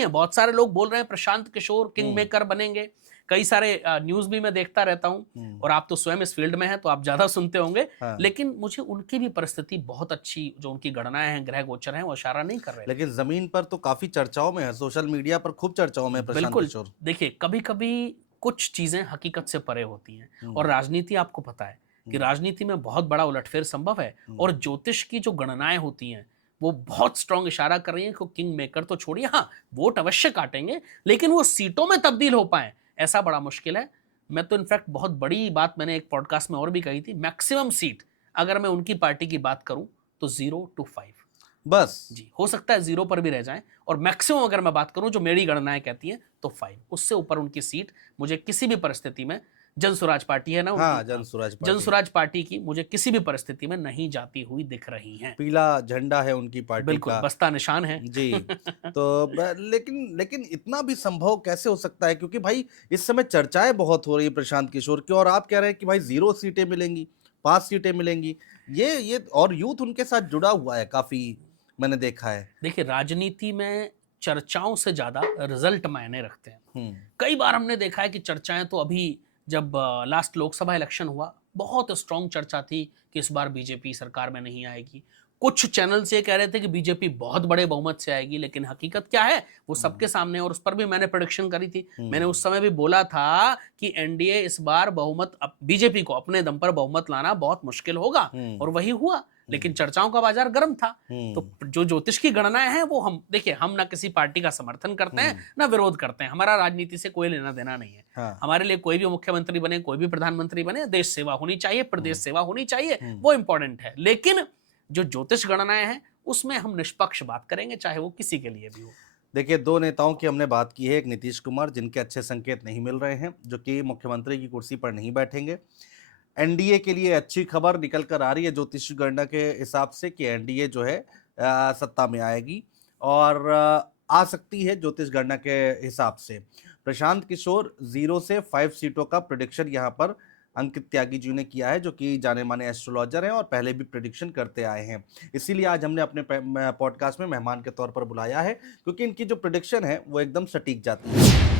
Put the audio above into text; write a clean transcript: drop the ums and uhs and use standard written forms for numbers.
है। बहुत सारे लोग बोल रहे हैं प्रशांत किशोर किंग मेकर बनेंगे, कई सारे न्यूज भी मैं देखता रहता हूं, और आप तो स्वयं इस फील्ड में हैं तो आप ज्यादा सुनते होंगे। हाँ। लेकिन मुझे उनकी भी परिस्थिति बहुत अच्छी, जो उनकी गणनाएं हैं, ग्रह गोचर हैं, वो इशारा नहीं कर रहे थे। लेकिन जमीन पर तो काफी चर्चाओं में है, सोशल मीडिया पर खूब चर्चाओं में है प्रशांत बिल्कुल, किशोर। देखिए कभी कभी कुछ चीजें हकीकत से परे होती हैं, और राजनीति आपको पता है कि राजनीति में बहुत बड़ा उलटफेर संभव है, और ज्योतिष की जो गणनाएं होती हैं वो बहुत स्ट्रांग इशारा कर रही हैं कि किंग मेकर तो छोड़िए, हाँ वोट अवश्य काटेंगे, लेकिन वो सीटों में तब्दील हो पाए ऐसा बड़ा मुश्किल है। मैं तो इनफैक्ट बहुत बड़ी बात मैंने एक पॉडकास्ट में और भी कही थी, मैक्सिमम सीट अगर मैं उनकी पार्टी की बात करूं तो 0 to 5 बस जी, हो सकता है 0 पर भी रह जाएं, और मैक्सिमम अगर मैं बात करूं जो मेरी गणनाएं कहती हैं तो 5, उससे ऊपर उनकी सीट मुझे किसी भी परिस्थिति में, जन स्वराज पार्टी है ना उनकी, हाँ, जन स्वराज जन पार्टी। स्वराज पार्टी की मुझे किसी भी परिस्थिति में नहीं जाती हुई दिख रही हैं। पीला झंडा है उनकी पार्टी बिल्कुल, का। बस्ता निशान है। जी। तो लेकिन लेकिन इतना भी संभव कैसे हो सकता है, क्योंकि भाई इस समय चर्चाएं बहुत हो रही है प्रशांत किशोर की, और आप कह रहे हैं कि भाई 0 सीटें मिलेंगी, 5 सीटें मिलेंगी। ये और यूथ उनके साथ जुड़ा हुआ है काफी, मैंने देखा है। देखिए राजनीति में चर्चाओं से ज्यादा रिजल्ट मायने रखते हैं। हम्म। कई बार हमने देखा है कि चर्चाएं तो अभी, जब लास्ट लोकसभा इलेक्शन हुआ बहुत स्ट्रांग चर्चा थी कि इस बार बीजेपी सरकार में नहीं आएगी। कुछ चैनल्स ये कह रहे थे कि बीजेपी बहुत बड़े बहुमत से आएगी, लेकिन हकीकत क्या है वो सबके सामने है, और उस पर भी मैंने प्रेडिक्शन करी थी। मैंने उस समय भी बोला था कि एनडीए इस बार बहुमत, बीजेपी को अपने दम पर बहुमत लाना बहुत मुश्किल होगा, और वही हुआ। लेकिन चर्चाओं का बाजार गर्म था। तो जो ज्योतिष की गणनाएं हैं वो, हम देखिए, हम ना किसी पार्टी का समर्थन करते हैं ना विरोध करते हैं, हमारा राजनीति से कोई लेना देना नहीं है। हाँ। हमारे लिए कोई भी मुख्यमंत्री बने, कोई भी प्रधानमंत्री बने, देश सेवा होनी चाहिए, प्रदेश सेवा होनी चाहिए, वो इंपॉर्टेंट है। लेकिन जो ज्योतिष गणनाएं हैं उसमें हम निष्पक्ष बात करेंगे, चाहे वो किसी के लिए भी हो। देखिए, 2 नेताओं की हमने बात की है, एक नीतीश कुमार जिनके अच्छे संकेत नहीं मिल रहे हैं, जो कि मुख्यमंत्री की कुर्सी पर नहीं बैठेंगे। एनडीए के लिए अच्छी खबर निकल कर आ रही है ज्योतिष गणना के हिसाब से कि एनडीए जो है सत्ता में आएगी, और आ सकती है ज्योतिष गणना के हिसाब से। प्रशांत किशोर 0 से 5 सीटों का प्रेडिक्शन यहाँ पर अंकित त्यागी जी ने किया है, जो कि जाने माने एस्ट्रोलॉजर हैं और पहले भी प्रेडिक्शन करते आए हैं। इसीलिए आज हमने अपने पॉडकास्ट में मेहमान के तौर पर बुलाया है, क्योंकि इनकी जो प्रेडिक्शन है वो एकदम सटीक जाती है।